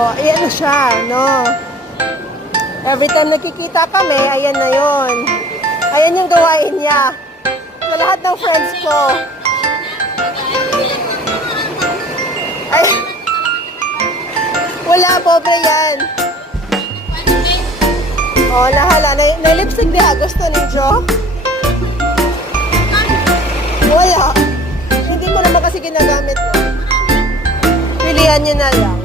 Oh, ayan na siya, no? Every time nakikita kami, ayan na yon. Ayan yung gawain niya. Sa lahat ng friends ko. Ay, wala, pobre yan. Oh, nahala. Nalipstick diha. Gusto ni Jo? Wala. Hindi mo naman kasi ginagamit mo. Pilihan nyo na lang.